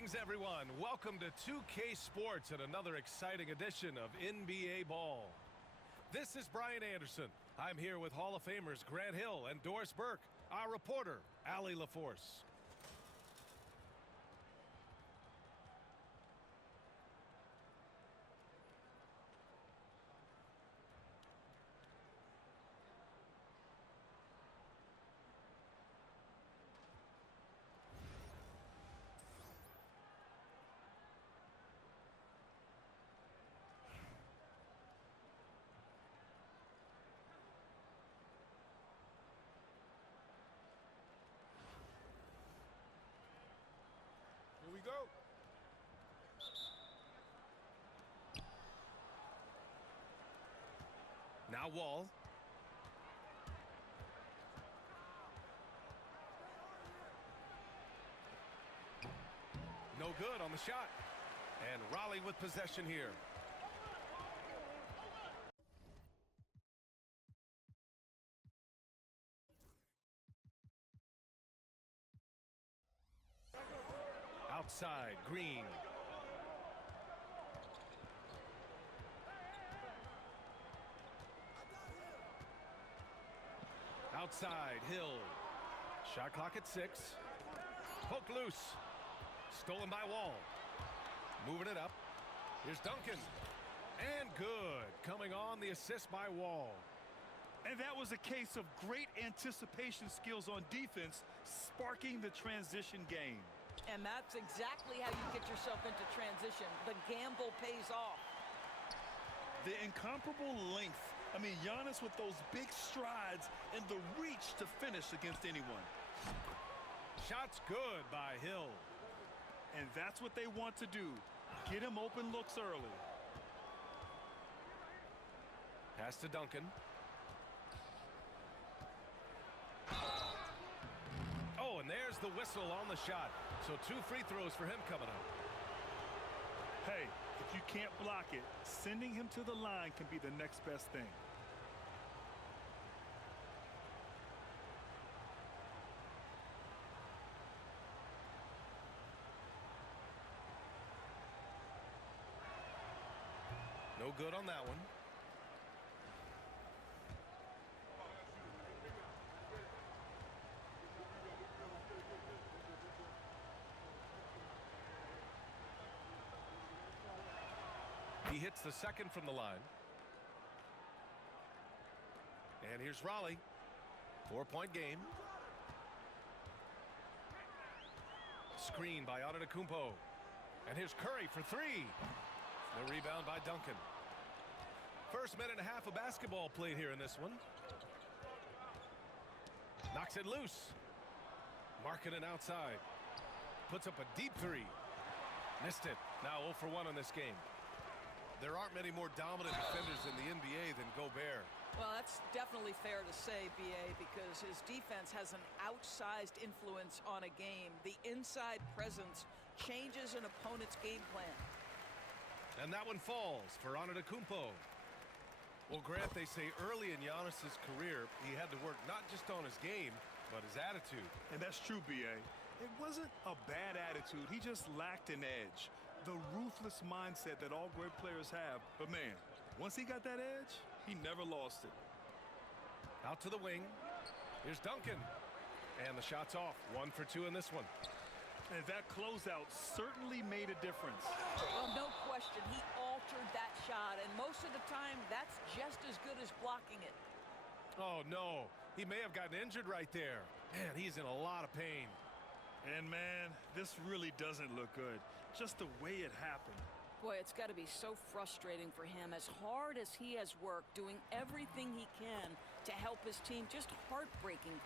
Greetings, everyone. Welcome to 2K Sports and another exciting edition of NBA Ball. This is Brian Anderson. I'm here with Hall of Famers Grant Hill and Doris Burke, our reporter, Allie LaForce. Here we go. Now Wall. No good on the shot. And Raleigh with possession here. Outside, Green. Outside, Hill. Shot clock at 6. Poke loose. Stolen by Wall. Moving it up. Here's Duncan. And good. Coming on, the assist by Wall. And that was a case of great anticipation skills on defense, sparking the transition game. And that's exactly how you get yourself into transition. The gamble pays off. The incomparable length. I mean, Giannis with those big strides and the reach to finish against anyone. Shot's good by Hill. And that's what they want to do. Get him open looks early. Pass to Duncan. Oh, and there's the whistle on the shot. So 2 free throws for him coming up. Hey, if you can't block it, sending him to the line can be the next best thing. No good on that one. He hits the second from the line. And here's Raleigh. 4-point game. Screen by Antetokounmpo. And here's Curry for 3. The rebound by Duncan. First minute and a half of basketball played here in this one. Knocks it loose. Markkanen outside. Puts up a deep 3. Missed it. Now 0 for 1 in this game. There aren't many more dominant defenders in the NBA than Gobert. Well, that's definitely fair to say, B.A., because his defense has an outsized influence on a game. The inside presence changes an opponent's game plan. And that one falls for Antetokounmpo. Well, Grant, they say early in Giannis's career, he had to work not just on his game, but his attitude. And that's true, B.A. It wasn't a bad attitude. He just lacked an edge. The ruthless mindset that all great players have. But, man, once he got that edge, he never lost it. Out to the wing. Here's Duncan. And the shot's off. 1 for 2 in this one. And that closeout certainly made a difference. Well, no question. He altered that shot, and most of the time, that's just as good as blocking it. Oh, no. He may have gotten injured right there. Man, he's in a lot of pain. And, man, this really doesn't look good. Just the way it happened. Boy, it's got to be so frustrating for him. As hard as he has worked, doing everything he can to help his team, just heartbreaking.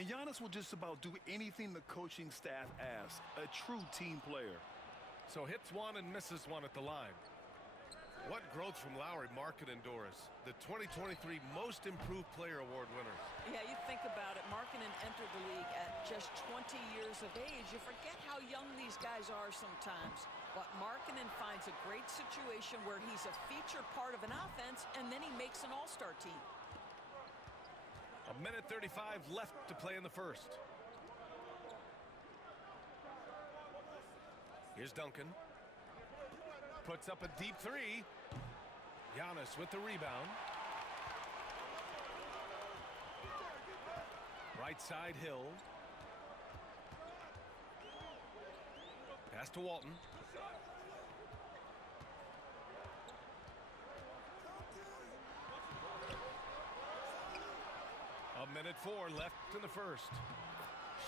And Giannis will just about do anything the coaching staff asks. A true team player. So hits one and misses one at the line. What growth from Lowry, Markkanen, and Doris, the 2023 Most Improved Player Award winners. Yeah, you think about it. Markkanen entered the league at just 20 years of age. You forget how young these guys are sometimes. But Markkanen finds a great situation where he's a feature part of an offense, and then he makes an all-star team. A minute 35 left to play in the first. Here's Duncan. Puts up a deep three. Giannis with the rebound. Right side, Hill. Pass to Walton. A minute 4 left in the first.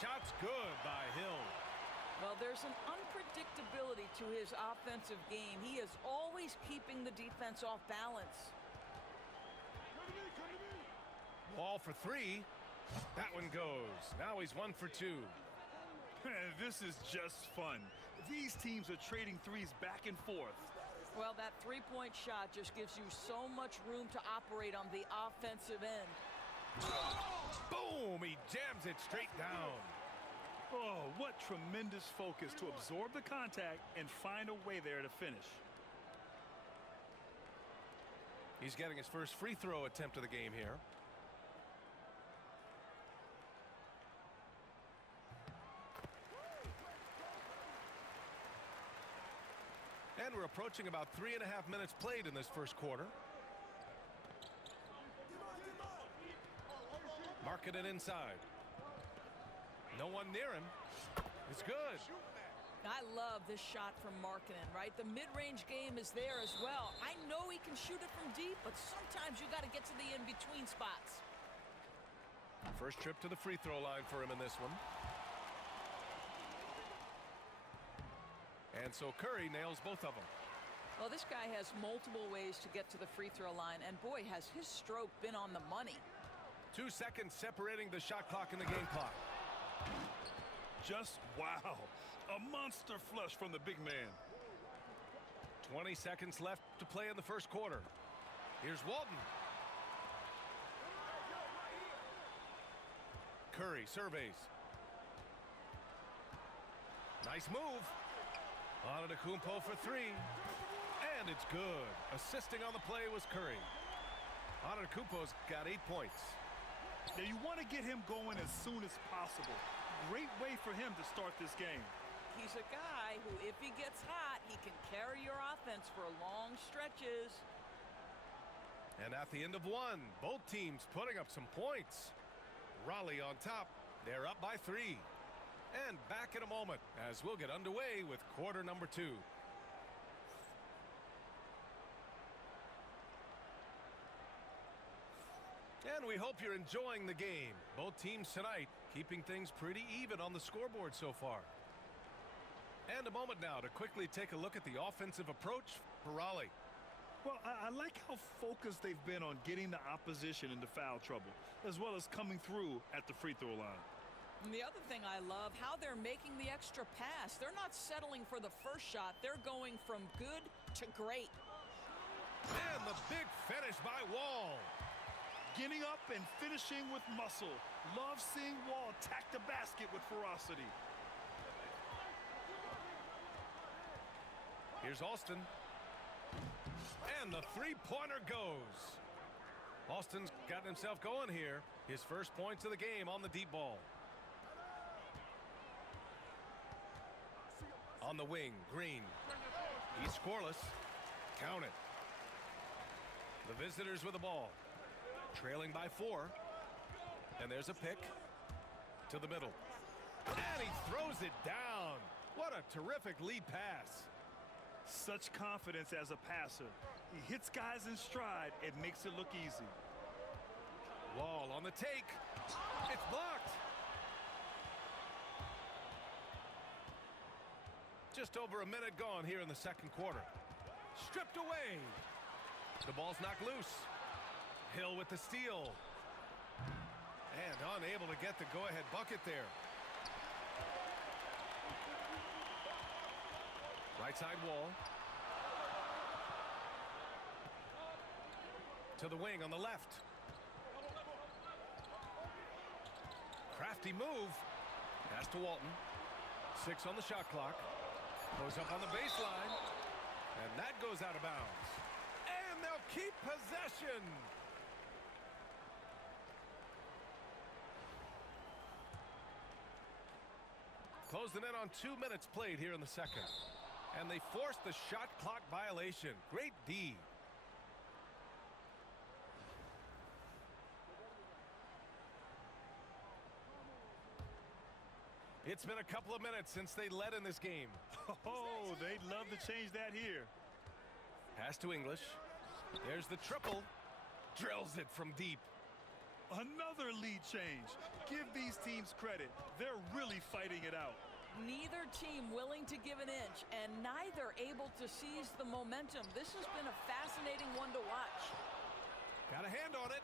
Shot's good by Hill. Well, there's an unpredictability to his offensive game. He is always keeping the defense off balance. Wall for 3. That one goes. Now he's 1 for 2. This is just fun. These teams are trading threes back and forth. Well, that three-point shot just gives you so much room to operate on the offensive end. Boom! He jams it straight down. Oh, what tremendous focus to absorb the contact and find a way there to finish. He's getting his first free throw attempt of the game here. And we're approaching about 3.5 minutes played in this first quarter. Marking it inside. No one near him. It's good. I love this shot from Markkanen, right? The mid-range game is there as well. I know he can shoot it from deep, but sometimes you got to get to the in-between spots. First trip to the free throw line for him in this one. And so Curry nails both of them. Well, this guy has multiple ways to get to the free throw line, and boy, has his stroke been on the money. 2 seconds separating the shot clock and the game clock. Just wow. A monster flush from the big man. 20 seconds left to play in the first quarter. Here's Walton. Curry surveys. Nice move. Antetokounmpo for 3. And it's good. Assisting on the play was Curry. Antetokounmpo's got 8 points. Now you want to get him going as soon as possible. Great way for him to start this game. He's a guy who, if he gets hot, he can carry your offense for long stretches. And at the end of 1, both teams putting up some points. Raleigh on top. They're up by 3. And back in a moment as we'll get underway with quarter number 2. And we hope you're enjoying the game. Both teams tonight keeping things pretty even on the scoreboard so far. And a moment now to quickly take a look at the offensive approach for Raleigh. Well, I like how focused they've been on getting the opposition into foul trouble, as well as coming through at the free throw line. And the other thing I love, how they're making the extra pass. They're not settling for the first shot. They're going from good to great. And the big finish by Wall. Getting up and finishing with muscle. Love seeing Wall attack the basket with ferocity. Here's Alston. And the three-pointer goes. Alston's gotten himself going here. His first points of the game on the deep ball. On the wing, Green. He's scoreless. Count it. The visitors with the ball. Trailing by 4. And there's a pick to the middle. And he throws it down. What a terrific lead pass. Such confidence as a passer. He hits guys in stride and makes it look easy. Wall on the take. It's blocked. Just over a minute gone here in the second quarter. Stripped away. The ball's knocked loose. Hill with the steal. And unable to get the go-ahead bucket there. Right side Wall. To the wing on the left. Crafty move. Pass to Walton. 6 on the shot clock. Goes up on the baseline. And that goes out of bounds. And they'll keep possession. Close the net on 2 minutes played here in the second. And they forced the shot clock violation. Great D. It's been a couple of minutes since they led in this game. Oh, they'd love to change that here. Pass to English. There's the triple. Drills it from deep. Another lead change. Give these teams credit. They're really fighting it out. Neither team willing to give an inch, and neither able to seize the momentum. This has been a fascinating one to watch. Got a hand on it.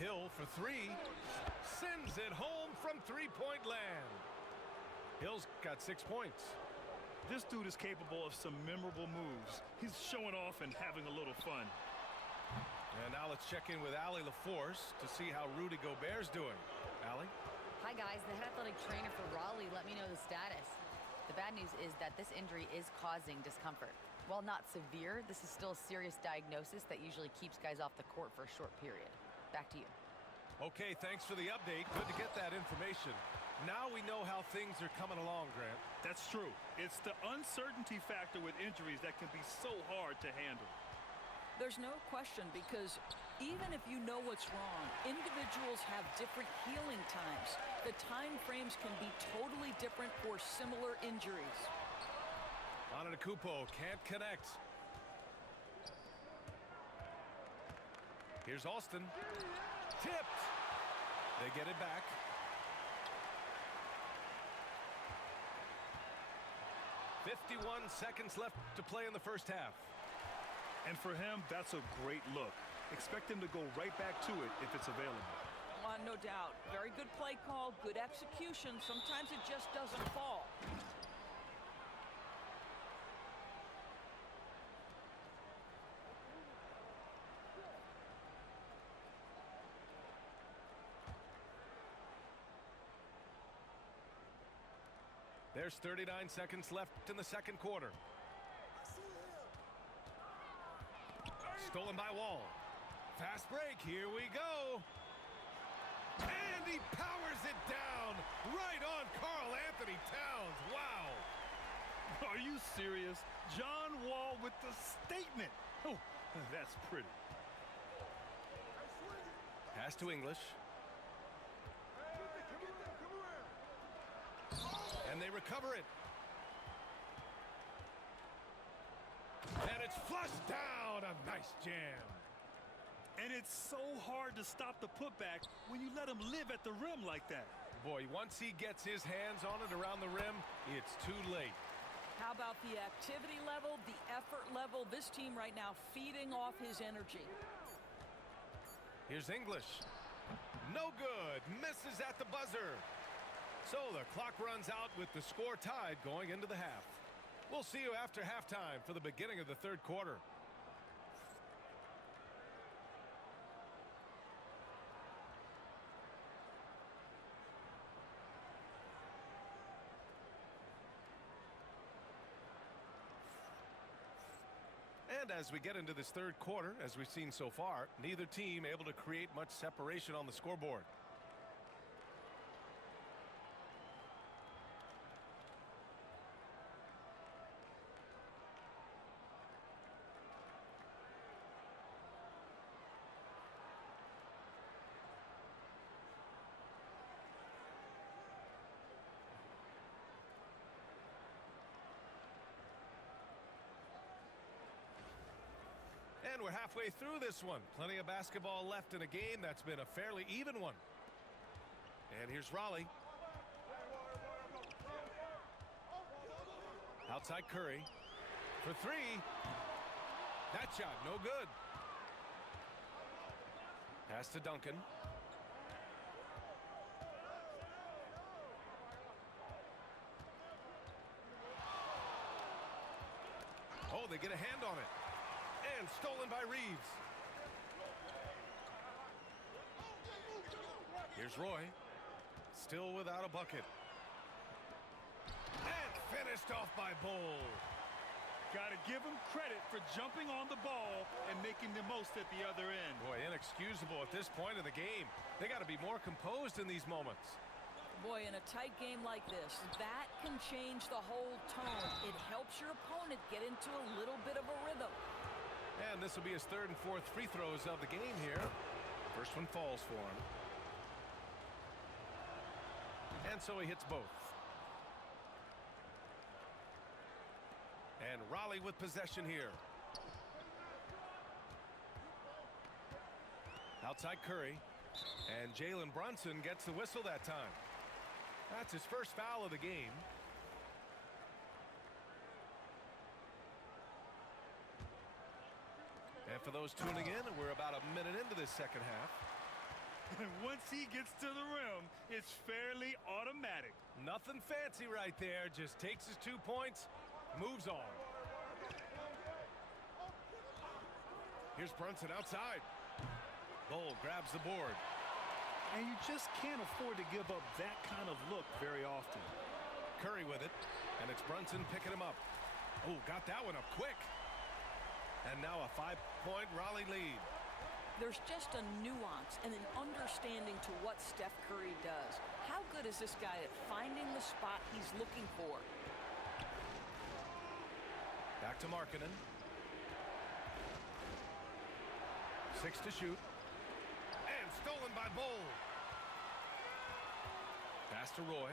Hill for three. Sends it home from three-point land. Hill's got 6 points. This dude is capable of some memorable moves. He's showing off and having a little fun. And now let's check in with Allie LaForce to see how Rudy Gobert's doing. Allie? Hi, guys. The head athletic trainer for Raleigh let me know the status. The bad news is that this injury is causing discomfort. While not severe, this is still a serious diagnosis that usually keeps guys off the court for a short period. Back to you. Okay, thanks for the update. Good to get that information. Now we know how things are coming along, Grant. That's true. It's the uncertainty factor with injuries that can be so hard to handle. There's no question, because even if you know what's wrong, individuals have different healing times. The time frames can be totally different for similar injuries. Antetokounmpo can't connect. Here's Alston. Tipped. They get it back. "51 seconds left to play in the first half. And for him, that's a great look. Expect him to go right back to it if it's available. No doubt. Very good play call, good execution. Sometimes it just doesn't fall. There's 39 seconds left in the second quarter. Stolen by Wall. Fast break. Here we go. And he powers it down right on Karl Anthony Towns. Wow. Are you serious? John Wall with the statement. Oh, that's pretty. Pass to English. And they recover it. And it's flushed down. A nice jam. And it's so hard to stop the putback when you let him live at the rim like that. Boy, once he gets his hands on it around the rim, it's too late. How about the activity level, the effort level? This team right now feeding off his energy. Here's English. No good. Misses at the buzzer. So the clock runs out with the score tied going into the half. We'll see you after halftime for the beginning of the third quarter. And as we get into this third quarter, as we've seen so far, neither team able to create much separation on the scoreboard. And we're halfway through this one. Plenty of basketball left in a game that's been a fairly even one. And here's Raleigh. Outside Curry. For three. That shot, no good. Pass to Duncan. Oh, they get a hand on it. And stolen by Reeves. Here's Roy. Still without a bucket. And finished off by Bull. Got to give him credit for jumping on the ball and making the most at the other end. Boy, inexcusable at this point of the game. They got to be more composed in these moments. Boy, in a tight game like this, that can change the whole tone. It helps your opponent get into a little bit of a rhythm. And this will be his third and fourth free throws of the game here. First one falls for him. And so he hits both. And Raleigh with possession here. Outside Curry. And Jalen Brunson gets the whistle that time. That's his first foul of the game. And for those tuning in, we're about a minute into this second half. And once he gets to the rim, it's fairly automatic. Nothing fancy right there. Just takes his 2 points, moves on. Here's Brunson outside. Bull grabs the board. And you just can't afford to give up that kind of look very often. Curry with it, and it's Brunson picking him up. Oh, got that one up quick. And now a 5-point Raleigh lead. There's just a nuance and an understanding to what Steph Curry does. How good is this guy at finding the spot he's looking for? Back to Markkanen. 6 to shoot. And stolen by Bull. Pass to Roy.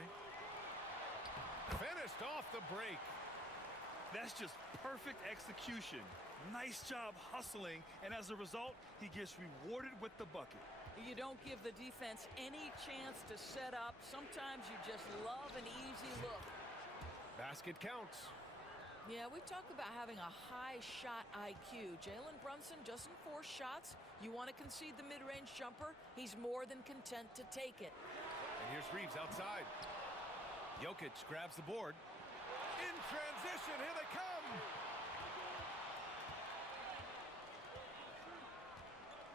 Finished off the break. That's just perfect execution. Nice job hustling, and as a result, he gets rewarded with the bucket. You don't give the defense any chance to set up. Sometimes you just love an easy look. Basket counts. Yeah, we talk about having a high shot IQ. Jalen Brunson doesn't force shots. You want to concede the mid-range jumper, he's more than content to take it. And here's Reeves outside. Jokic grabs the board. In transition, here they come.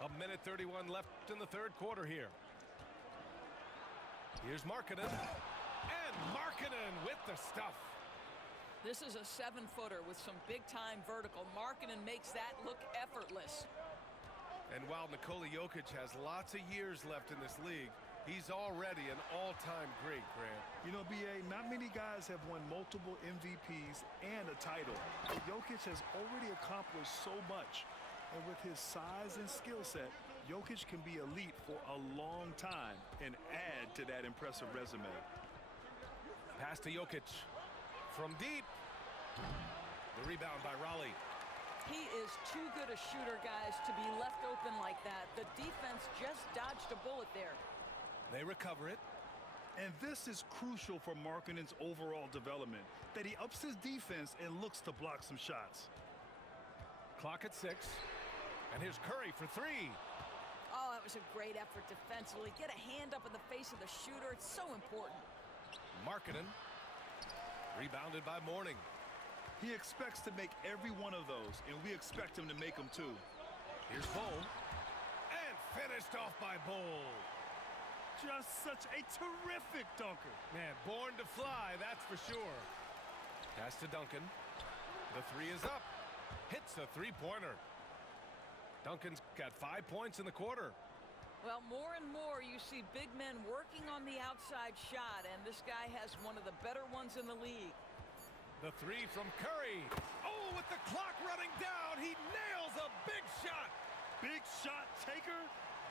A minute 31 left in the third quarter here. Here's Markkanen. And Markkanen with the stuff. This is a 7-footer with some big-time vertical. Markkanen makes that look effortless. And while Nikola Jokic has lots of years left in this league, he's already an all-time great, Grant. You know, B.A., not many guys have won multiple MVPs and a title. But Jokic has already accomplished so much. And with his size and skill set, Jokic can be elite for a long time and add to that impressive resume. Pass to Jokic. From deep. The rebound by Raleigh. He is too good a shooter, guys, to be left open like that. The defense just dodged a bullet there. They recover it. And this is crucial for Markkanen's overall development, that he ups his defense and looks to block some shots. Clock at 6. And here's Curry for 3. Oh, that was a great effort defensively. Get a hand up in the face of the shooter. It's so important. Markkanen. Rebounded by Mourning. He expects to make every one of those, and we expect him to make them too. Here's Bull. And finished off by Bull. Just such a terrific dunker. Man, born to fly, that's for sure. Pass to Duncan. The 3 is up. Hits a 3-pointer. Duncan's got 5 points in the quarter. Well, more and more you see big men working on the outside shot, and this guy has one of the better ones in the league. The 3 from Curry. Oh, with the clock running down, he nails a big shot. Big shot taker,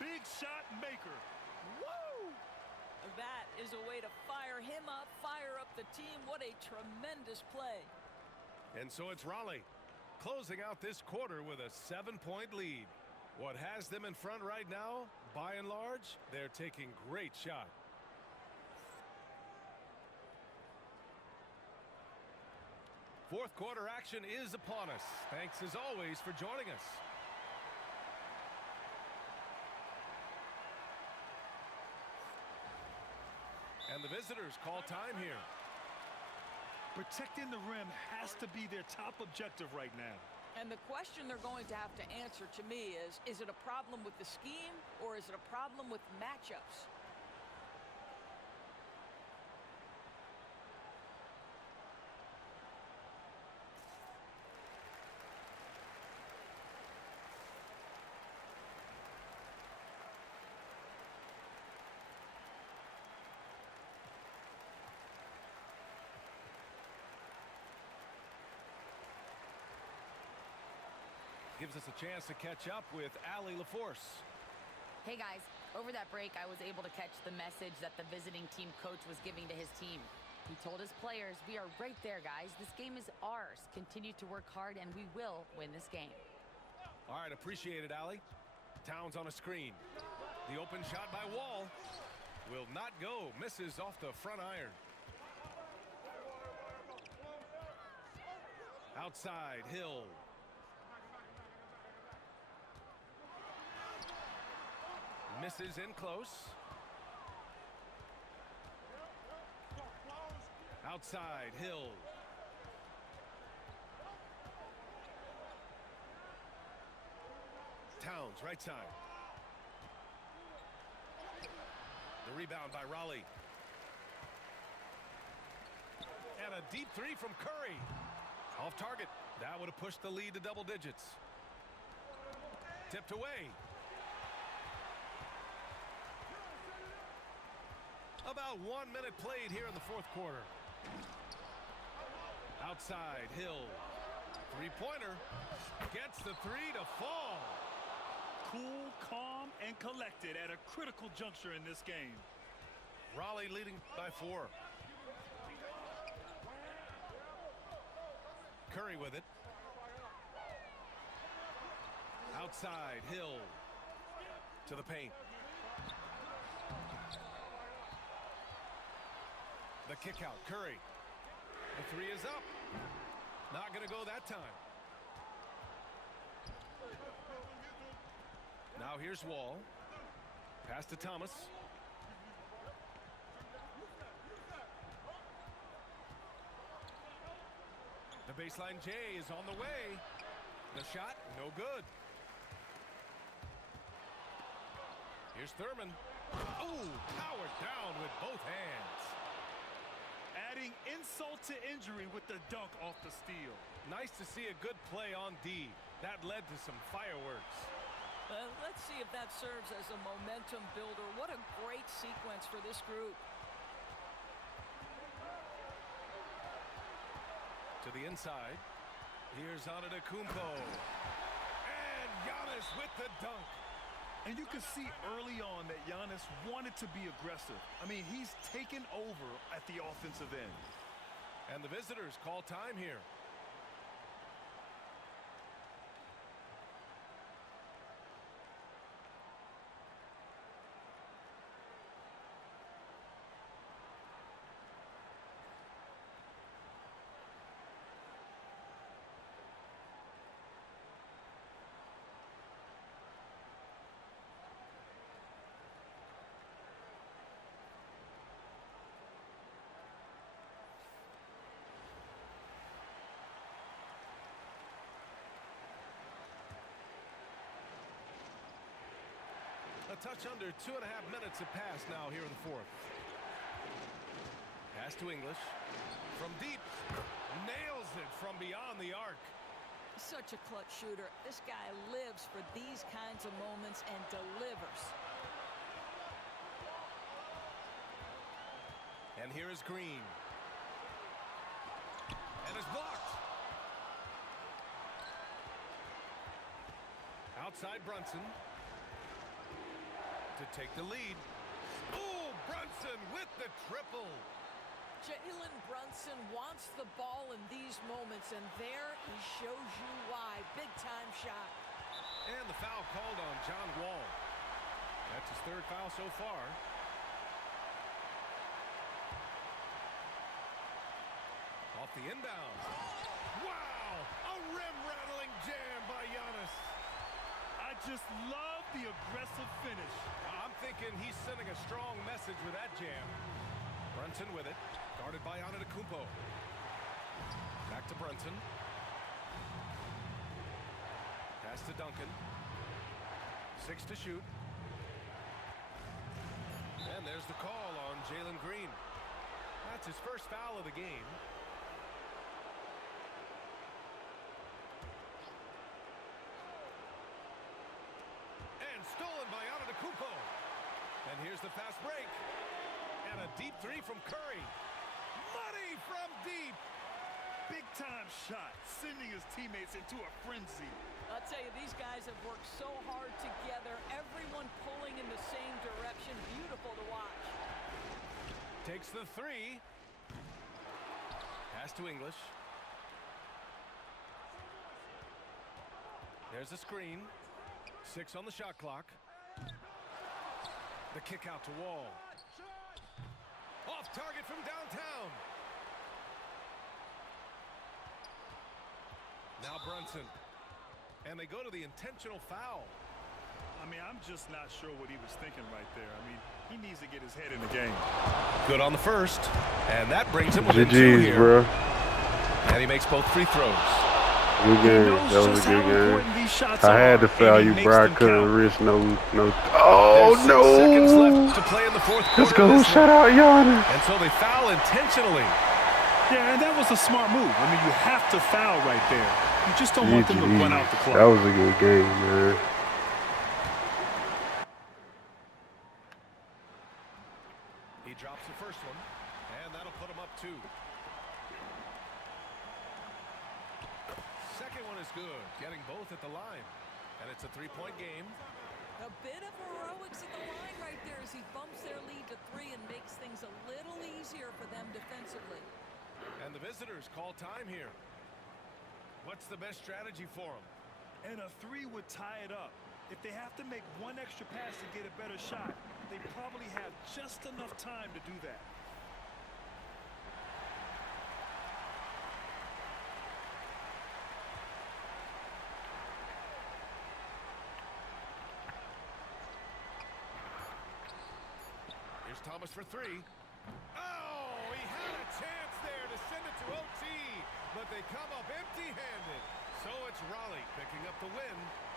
big shot maker. Woo! That is a way to fire him up, fire up the team. What a tremendous play. And so it's Raleigh closing out this quarter with a 7-point lead. What has them in front right now, by and large, they're taking great shot. Fourth quarter action is upon us. Thanks as always for joining us. And the visitors call time here. Protecting the rim has to be their top objective right now. And the question they're going to have to answer to me is it a problem with the scheme or is it a problem with matchups? gives us a chance to catch up with Allie LaForce. Hey guys, over that break, I was able to catch the message that the visiting team coach was giving to his team. He told his players, we are right there, guys. This game is ours. Continue to work hard, and we will win this game. All right, appreciate it, Allie. Towns on a screen. The open shot by Wall will not go. Misses off the front iron. Outside, Hill. Misses in close. Outside, Hill. Towns, right side. The rebound by Raleigh. And a deep three from Curry. Off target. That would have pushed the lead to double digits. Tipped away. About 1 minute played here in the fourth quarter. Outside, Hill. Three-pointer. Gets the three to fall. Cool, calm, and collected at a critical juncture in this game. Raleigh leading by 4. Curry with it. Outside, Hill. To the paint. The kick out, Curry. The three is up. Not going to go that time. Now here's Wall. Pass to Thomas. The baseline J is on the way. The shot, no good. Here's Thurman. Oh, powered down with both hands. Adding insult to injury with the dunk off the steal. Nice to see a good play on D. That led to some fireworks. Let's see if that serves as a momentum builder. What a great sequence for this group. To the inside. Here's Antetokounmpo. And Giannis with the dunk. And you could see early on that Giannis wanted to be aggressive. I mean, he's taken over at the offensive end. And the visitors call time here. A touch under 2.5 minutes have passed now here in the fourth. Pass to English. From deep. Nails it from beyond the arc. Such a clutch shooter. This guy lives for these kinds of moments and delivers. And here is Green. And it's blocked. Outside Brunson. To take the lead. Oh, Brunson with the triple. Jalen Brunson wants the ball in these moments, and there he shows you why. Big-time shot. And the foul called on John Wall. That's his third foul so far. Off the inbound. Wow! A rim-rattling jam by Giannis. I just love the aggressive finish. I'm thinking he's sending a strong message with that jam. Brunson with it. Guarded by Antetokounmpo. Back to Brunson. Pass to Duncan. 6 to shoot. And there's the call on Jalen Green. That's his first foul of the game. Stolen by Antetokounmpo. And here's the fast break. And a deep three from Curry. Money from deep. Big-time shot, sending his teammates into a frenzy. I'll tell you, these guys have worked so hard together. Everyone pulling in the same direction. Beautiful to watch. Takes the three. Pass to English. There's the screen. 6 on the shot clock. The kick out to Wall. Off target from downtown. Now Brunson. And they go to the intentional foul. I mean, I'm just not sure what he was thinking right there. I mean, he needs to get his head in the game. Good on the first. And that brings him within 2 here. Bro. And he makes both free throws. Good game. That was a good game. I had to foul you, bro. I couldn't risk no. Oh, There's 6 no. seconds left to play in the fourth quarter. Let's go. of this Shout one. out, Yana. And so they foul intentionally. Yeah, and that was a smart move. I mean, you have to foul right there. You just don't want them to run out the clock. That was a good game, man. He drops the first one, and that'll put him up 2. Second one is good, getting both at the line. And it's a 3-point game. A bit of heroics at the line right there as he bumps their lead to 3 and makes things a little easier for them defensively. And the visitors call time here. What's the best strategy for them? And a 3 would tie it up. If they have to make one extra pass to get a better shot, they probably have just enough time to do that. Here's Thomas for 3. Oh, he had a chance there to send it to OT, but they come up empty-handed. So it's Raleigh picking up the win.